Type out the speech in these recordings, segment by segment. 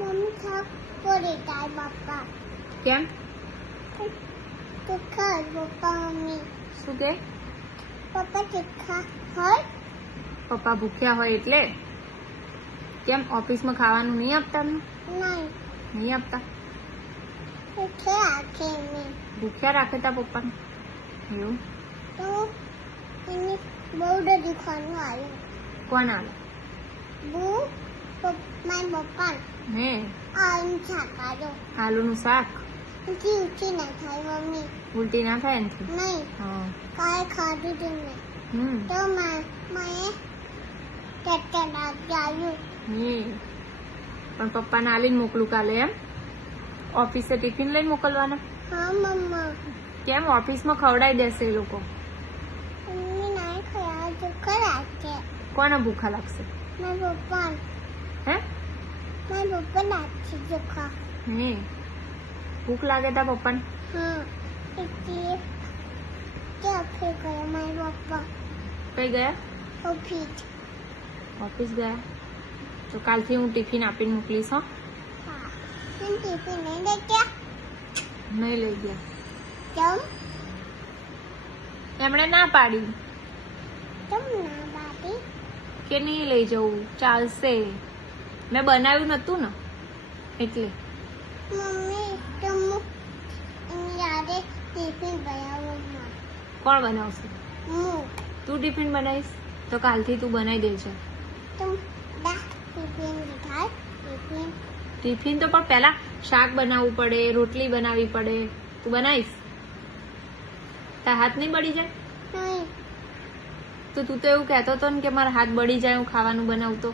Mummy થાક પડે તાર બાપા કેમ? તીખા પપ્પા મમ્મી શું કે? પપ્પા તીખા હોય પપ્પા ભૂખ્યા હોય એટલે? કેમ ઓફિસમાં ખાવાનું નહીં આપતા ને? નહીં નહીં આપતા? તીખે આખે મેં ભૂખ્યા રાખે તા પપ્પાને? એવું? તો એને બહુ ડરી ખાવાનું આવ્યું કોણ આવે? મારા પપ્પા હે આમ છાકાયો આલુનું શાક ઉઠી ના થાય મમ્મી ઉલટી ના થાય એનાથી? નહીં હા. કાંઈ ખાધું જ નહીં તો મેં ટ્રેક્ટર આવ્યું પણ પપ્પાને આલીને મોકલું કાલે એમ? ઓફિસે ટિફિન લઈને મોકલવાના? હા મમ્મા કેમ? ઓફિસમાં ખવડાવી દેશે એ લોકો. મમ્મી નહીં ખાયા તો ખરા છે કોને ભૂખા લાગશે? મારા પપ્પા હે મારા પપ્પા લાગશે ચોખા હે ભૂખ લાગે તા પપ્પાને? હા એટલે ક્યાંથી ગયા મારા પપ્પા કઈ ગયા? ઓફિસ ઓફિસ ગયા? તો કાલથી હું ટિફિન આપીને મોકલીશ. હો હા ટિફિન નહીં લઈ ગયા નહીં લઈ ગયા. કેમ એમણે ના પાડી કેમ ના બાટી કે નહીં લઈ જવું, ચાલશે. મેં બનાવ્યું નતું ને એટલે. મમ્મી તો એની યાદે ટિફિન બનાવવામાં કોણ બનાવશે? હું તું ટિફિન બનાવીશ? તો કાલથી તું બનાવી દેજે તું ટિફિન લીધા ટિફિન ટિફિન. તો પણ પહેલા શાક બનાવવું પડે, રોટલી બનાવવી પડે. તું બનાવીશ? તાર હાથ નહીં બળી જાય? નહીં તો તું તો એવું કહેતો હતો ને કે મારા હાથ બળી જાય હું ખાવાનું બનાવું તો.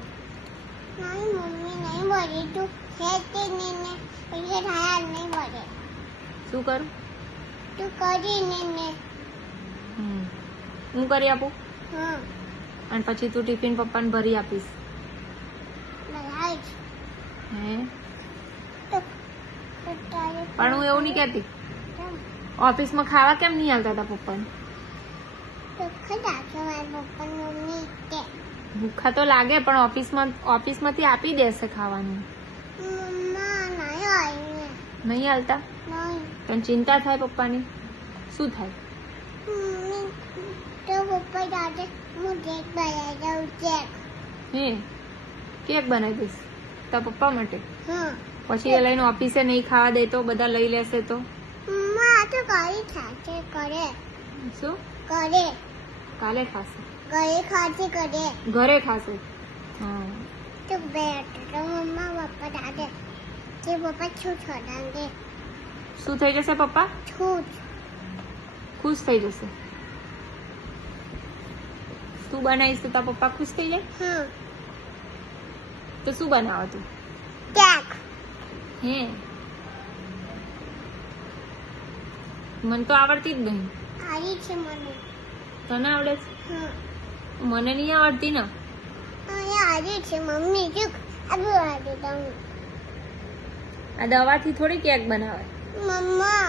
નહીં મમ્મી નહીં બળી તું ખેતે નહીં ને પછી થાય નહીં બળે શું કરું? તું કરીને ને હું કરી આપું હા અને પછી તું ટિફિન પપ્પાને ભરી આપીશ. બનાવી હે તો તારે પણ હું એવું નહીં કહેતી. કેમ ઓફિસમાં ખાવા કેમ નહીં આવતા હતા પપ્પાને? તો ખરા કે મારા પપ્પા મમ્મી કે ભૂખા તો લાગે પણ ઓફિસમાંથી આપી દેશે ખાવાનું. મમ્મા નહીં આવી નહીં હાલતા? નહીં તને ચિંતા થાય પપ્પાની? શું થાય? મમ્મી તો પપ્પા દાદા હું કેક બનાવી દઉં કેક હે કેક બનાવી દઈશ તારા પપ્પા માટે? હા પછી એ લઈને ઓફિસે નહીં ખાવા દે તો બધા લઈ લેશે તો? મમ્મા આ તો કરી ખાશે કરે શું કરે કાલે ખાશે? ઘરે ખાતે કરે ઘરે ખાશે? હા. તો બેઠ તો મમ્મા પપ્પા દાદા કે પપ્પા છૂટ છોડાંગે શું થઈ જશે પપ્પા? છૂટ ખુશ થઈ જશે. તું બનાવીશ તો તારા પપ્પા ખુશ થઈ જાય? હા તો શું બનાવો તું? કેક હે મને તો આવડતી જ નહીં. આવી છે મને તને આવડે છે? હા મને નહીં આવડતી ને. અહીંયા આવી છે મમ્મી જો આવું આવી દઉં આ દવાથી થોડી કેક બનાવે. મમ્મા